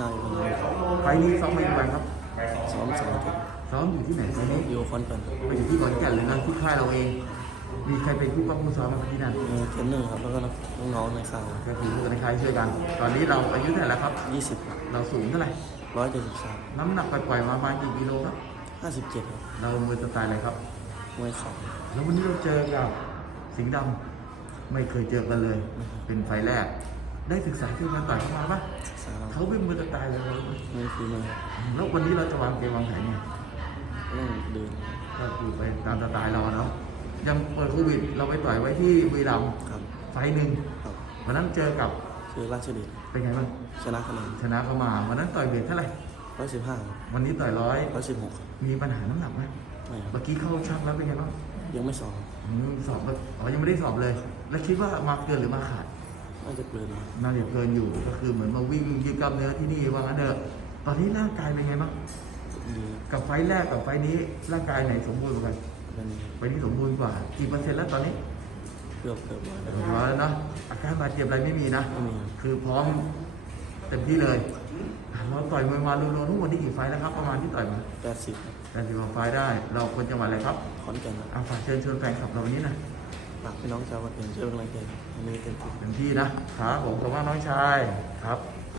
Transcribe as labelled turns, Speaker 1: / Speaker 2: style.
Speaker 1: งานอยู่คนเดียวครับ
Speaker 2: ไฟล์นี้ซ้อมมากี่วันครับ
Speaker 1: ซ้อมสองอาทิตย์
Speaker 2: ซ้อมอยู่ที่ไหนไฟล์นี้
Speaker 1: อยู่คอนแก่น
Speaker 2: ไปอยู่ที่ขอนแก่นเลยนะที่ค่ายเราเอง มีใครเป็นผู้ป้องผู้ซ้อมมาที่นั่น
Speaker 1: มีเทรนเนอร์ครับแล้วก็น้องๆในข่าว
Speaker 2: ก็คือผู้กันในค่ายช่วยกัน ตอนนี้เราอายุเท่าไหร่แล้วครับ
Speaker 1: ยี่สิบ
Speaker 2: เราสูงเท่าไหร่
Speaker 1: ร้อยเจ็ดสิบสาม
Speaker 2: น้ำหนักปล่อยๆมาประมาณกี่กิโลครับ
Speaker 1: ห้าสิบเจ็ดครับ
Speaker 2: เรามือสไตล์อะไรครับ
Speaker 1: มวยเข่า
Speaker 2: แล้ววันนี้เราเจอกับสิงห์ดำไม่เคยเจอกันเลย เป็นไฟล์แรก ได้ศึกษาที่มันต่อยเข้ามาปะ
Speaker 1: ศึกษาครับ
Speaker 2: เขาเป็นมือสไตล์เลย
Speaker 1: มวยฝีมือ
Speaker 2: แล้ววันนี้เราจะวางเกมวางแผนไง
Speaker 1: ต้องเดิน
Speaker 2: ก็คือไปตามสไตล์เราเนาะยังเปิดโควิด เราไปต่อยไว้ที่บุรีรัมย์
Speaker 1: ครับ
Speaker 2: ไฟล์หนึ่ง
Speaker 1: ครับ
Speaker 2: วันนั้นเจอกับ
Speaker 1: ชื่อราชเดช
Speaker 2: เป็นไงบ้าง
Speaker 1: ชนะคะแนน
Speaker 2: ชนะเข้ามาวันนั้นต่อยเวทเท่าไหร่
Speaker 1: ร้อยสิบห้า
Speaker 2: วันนี้ต่อยร้อย
Speaker 1: ร้อยสิบหก
Speaker 2: มีปัญหาน้ำหนักไหม
Speaker 1: ไม่ครั
Speaker 2: เมื่
Speaker 1: บ
Speaker 2: อกี้เข้าช่างแล้วเป็นไงบ้าง
Speaker 1: ยังไม่สอบ
Speaker 2: อืมสอบแล้วอ๋อยังไม่ได้สอบเลย แล้วคิดว่ามาเกินหรือมาขาด
Speaker 1: น่าจะเกินนะ
Speaker 2: น่าจะเกินอยู่ก็คือเหมือนมาวิ่งยืดกล้ามเนื้อที่นี่ว่างั้นเถอะตอนนี้ร่างกายเป็นไงบ้าง
Speaker 1: ดี
Speaker 2: กับไฟล์แรกกับไฟล์นี้ร่างกายไหนสมบูรณ์กว่ากัน
Speaker 1: เป็น
Speaker 2: ไฟล์นี้สมบูรณ์กว่ากี่เปอร์เซ็นต์แล้วตอนนี้
Speaker 1: เกือบเกือบร้อยแล้ว
Speaker 2: เรียบร้อยแล้วเนาะอาการบาดเจ็บอะไรไม่มีนะ
Speaker 1: ไม่มีครับ
Speaker 2: คือพร้อมเต็มที่เลยอะเราต่อยมวยมารวมๆทั้งหมดนี่กี่ไฟล์แล้วครับ ประมาณที่ต่อยมา
Speaker 1: แปดสิบครับ
Speaker 2: แปดสิบกว่าไฟล์ได้ เราคนจังหวัดอะไรครับ
Speaker 1: ขอนแก่นครับ
Speaker 2: อาฝากเชิญชวนแฟนคลับเราวันนี้นะ
Speaker 1: ฝากพี่น้องชาวขอนแก่นช่วยเป็นกำลังใจวันนี้เต็มที่
Speaker 2: เต็มที่นะครับผมขอบคุณมากน้องชายครับ